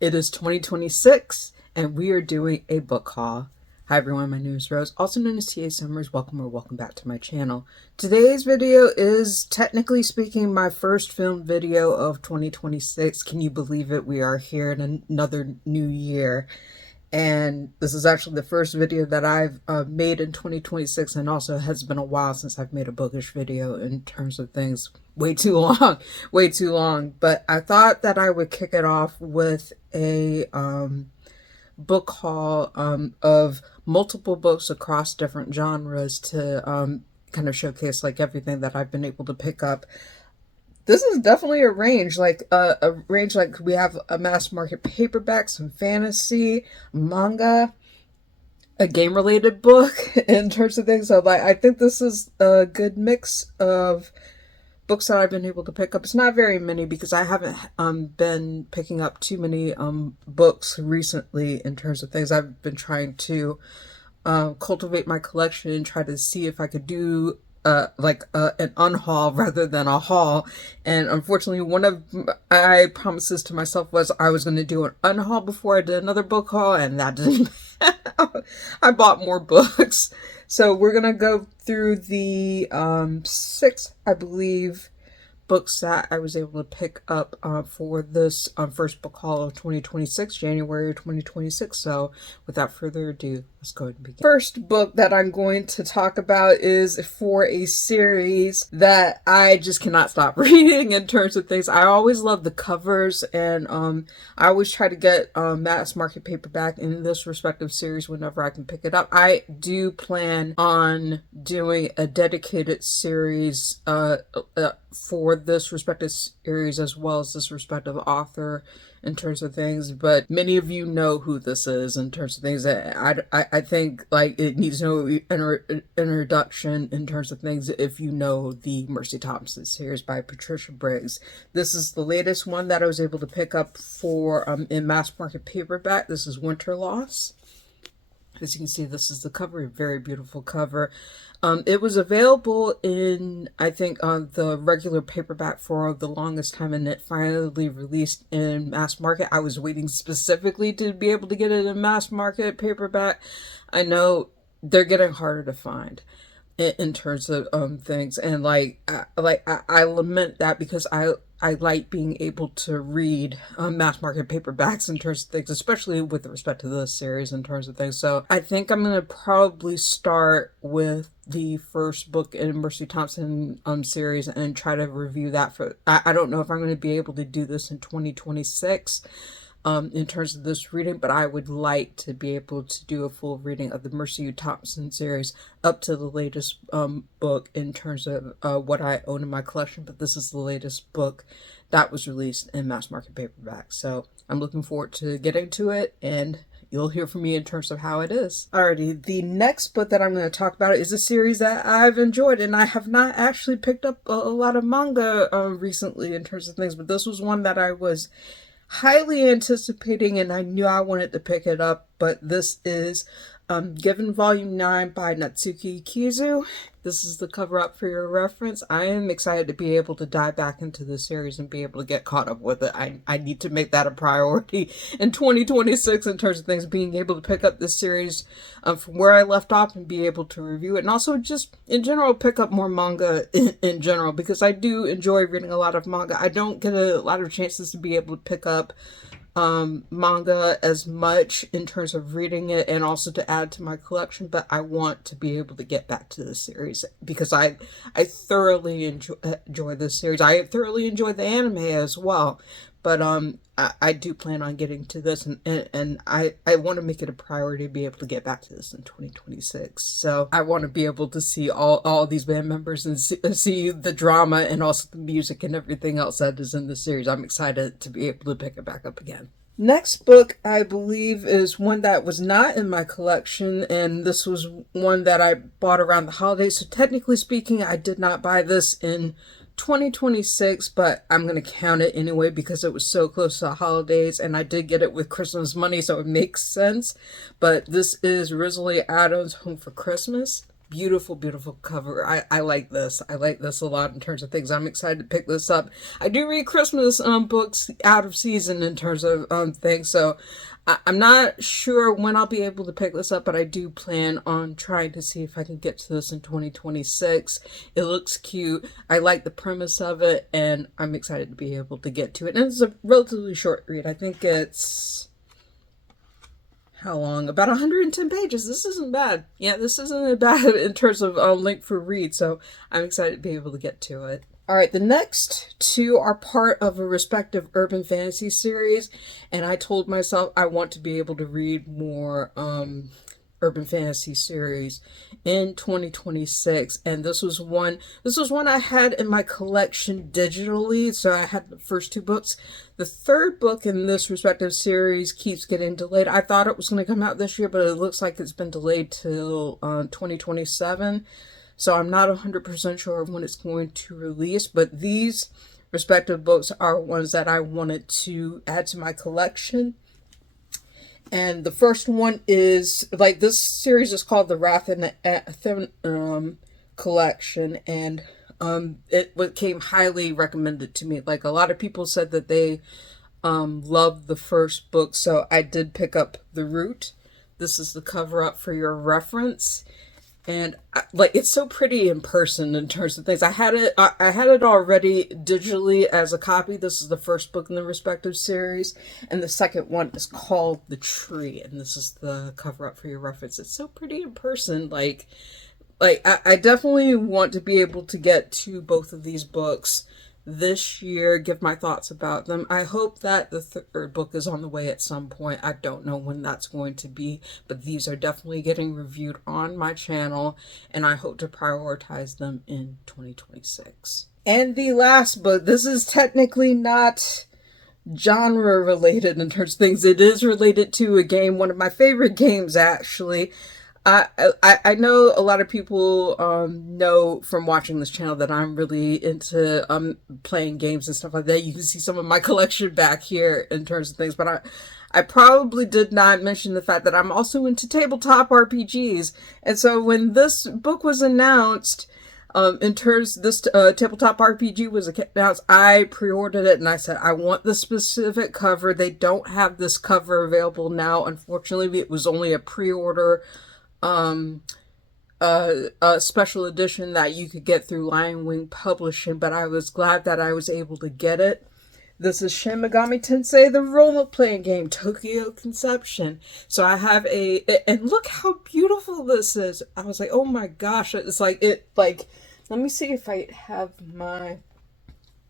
It is 2026 and we are doing a book haul. Hi everyone, my name is Rose, also known as TA Summers. Welcome or welcome back to my channel. Today's video is, technically speaking, my first film video of 2026. Can you believe it? We are here in another new year. And this is actually the first video that I've made in 2026, and also has been a while since I've made a bookish video in terms of things. Way too long, way too long. But I thought that I would kick it off with a book haul of multiple books across different genres to kind of showcase like everything that I've been able to pick up. This is definitely a range, like we have a mass market paperback, some fantasy, manga, a game related book in terms of things. So like, I think this is a good mix of books that I've been able to pick up. It's not very many because I haven't been picking up too many books recently in terms of things. I've been trying to cultivate my collection and try to see if I could do an unhaul rather than a haul. And unfortunately, one of my promises to myself was I was going to do an unhaul before I did another book haul, and that didn't I bought more books. So we're gonna go through the 6, I believe, books that I was able to pick up for this first book haul of 2026, January 2026. So without further ado, let's go ahead and begin. First book that I'm going to talk about is for a series that I just cannot stop reading in terms of things. I always love the covers, and I always try to get mass market paperback in this respective series whenever I can pick it up. I do plan on doing a dedicated series for this respective series as well as this respective author in terms of things, but many of you know who this is in terms of things. I think like it needs no introduction in terms of things if you know the Mercy Thompson series by Patricia Briggs. This is the latest one that I was able to pick up for in mass market paperback. This is Winter Loss. As you can see, this is the cover, a very beautiful cover. It was available in, I think, the regular paperback for the longest time, and it finally released in mass market. I was waiting specifically to be able to get it in mass market paperback. I know they're getting harder to find in terms of things, and I lament that because I like being able to read mass market paperbacks in terms of things, especially with respect to this series in terms of things. So I think I'm going to probably start with the first book in Mercy Thompson series and try to review that for, I don't know if I'm going to be able to do this in 2026 in terms of this reading, but I would like to be able to do a full reading of the Mercy Thompson series up to the latest book in terms of what I own in my collection. But this is the latest book that was released in mass market paperback, so I'm looking forward to getting to it, and you'll hear from me in terms of how it is. Alrighty, the next book that I'm going to talk about is a series that I've enjoyed, and I have not actually picked up a lot of manga recently in terms of things, but this was one that I was highly anticipating and I knew I wanted to pick it up. But this is Given Volume 9 by Natsuki Kizu. This is the cover up for your reference. I am excited to be able to dive back into the series and be able to get caught up with it. I need to make that a priority in 2026 in terms of things, being able to pick up this series from where I left off and be able to review it, and also just in general pick up more manga in general, because I do enjoy reading a lot of manga. I don't get a lot of chances to be able to pick up manga as much in terms of reading it and also to add to my collection, but I want to be able to get back to this series because I thoroughly enjoy this series. I thoroughly enjoy the anime as well, but I do plan on getting to this, and I want to make it a priority to be able to get back to this in 2026. So I want to be able to see all these band members and see the drama and also the music and everything else that is in the series. I'm excited to be able to pick it back up again. Next book, I believe, is one that was not in my collection, and this was one that I bought around the holidays. So technically speaking, I did not buy this in 2026, but I'm going to count it anyway because it was so close to the holidays and I did get it with Christmas money, so it makes sense. But this is Risley Adams' Home for Christmas. Beautiful, beautiful cover. I like this. I like this a lot in terms of things. I'm excited to pick this up. I do read Christmas books out of season in terms of things, so I'm not sure when I'll be able to pick this up, but I do plan on trying to see if I can get to this in 2026. It looks cute. I like the premise of it, and I'm excited to be able to get to it. And it's a relatively short read. I think it's... how long? About 110 pages. This isn't bad. Yeah, this isn't bad in terms of length for read, so I'm excited to be able to get to it. Alright, the next two are part of a respective urban fantasy series, and I told myself I want to be able to read more urban fantasy series in 2026, and this was one I had in my collection digitally, so I had the first two books. The third book in this respective series keeps getting delayed. I thought it was going to come out this year, but it looks like it's been delayed till 2027, so I'm not 100% sure when it's going to release, but these respective books are ones that I wanted to add to my collection. And the first one is, like, this series is called the Wrath and the Athen collection, and it came highly recommended to me. Like, a lot of people said that they loved the first book, so I did pick up The Root. This is the cover up for your reference. And like, it's so pretty in person in terms of things. I had it already digitally as a copy. This is the first book in the respective series, and the second one is called The Tree, and this is the cover up for your reference. It's so pretty in person. Like I definitely want to be able to get to both of these books this year, give my thoughts about them. I hope that the third book is on the way at some point. I don't know when that's going to be, but these are definitely getting reviewed on my channel, and I hope to prioritize them in 2026. And the last book, this is technically not genre related in terms of things. It is related to a game, one of my favorite games actually. I know a lot of people know from watching this channel that I'm really into playing games and stuff like that. You can see some of my collection back here in terms of things, but I probably did not mention the fact that I'm also into tabletop RPGs. And so when this book was announced, this tabletop RPG was announced, I pre-ordered it and I said, I want the specific cover. They don't have this cover available now. Unfortunately, it was only a pre-order a special edition that you could get through Lion Wing Publishing, but I was glad that I was able to get it. This is Shin Megami Tensei, the role-playing game, Tokyo Conception. So I have and look how beautiful this is. I was like, oh my gosh, it's like, let me see if I have my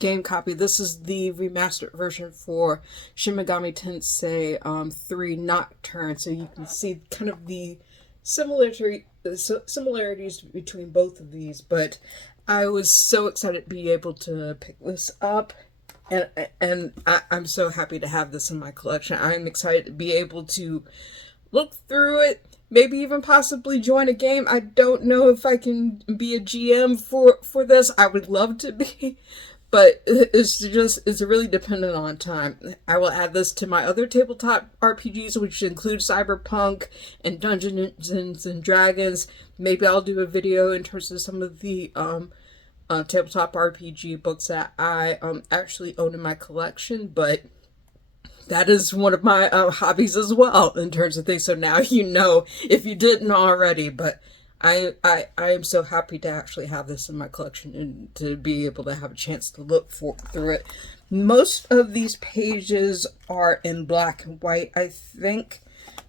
game copy. This is the remastered version for Shin Megami Tensei 3 Nocturne, so you can see kind of the similarities between both of these, but I was so excited to be able to pick this up, and I'm so happy to have this in my collection. I'm excited to be able to look through it, maybe even possibly join a game. I don't know if I can be a GM for this. I would love to be, but it's really dependent on time. I will add this to my other tabletop RPGs, which include Cyberpunk and Dungeons and Dragons. Maybe I'll do a video in terms of some of the tabletop RPG books that I actually own in my collection, but that is one of my hobbies as well in terms of things. So now you know if you didn't already, but I am so happy to actually have this in my collection and to be able to have a chance to look through it. Most of these pages are in black and white, I think,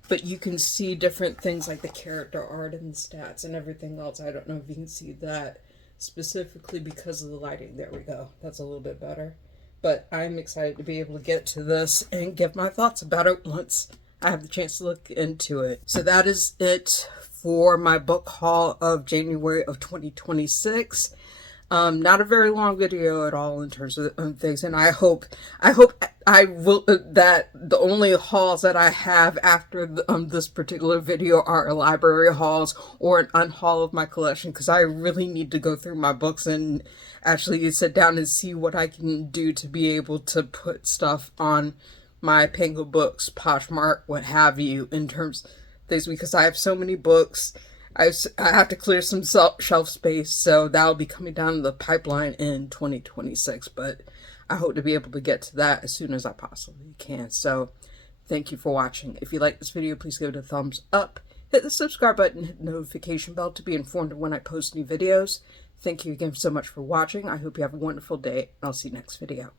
but you can see different things like the character art and the stats and everything else. I don't know if you can see that specifically because of the lighting. There we go. That's a little bit better. But I'm excited to be able to get to this and give my thoughts about it once I have the chance to look into it. So that is it for my book haul of January of 2026. Not a very long video at all in terms of things, and I hope I will that the only hauls that I have after this particular video are library hauls or an unhaul of my collection, because I really need to go through my books and actually sit down and see what I can do to be able to put stuff on my Pango Books, Poshmark, what have you, in terms of things, because I have so many books. I have to clear some shelf space, so that'll be coming down the pipeline in 2026. But I hope to be able to get to that as soon as I possibly can. So thank you for watching. If you like this video, please give it a thumbs up. Hit the subscribe button, hit the notification bell to be informed of when I post new videos. Thank you again so much for watching. I hope you have a wonderful day, and I'll see you next video.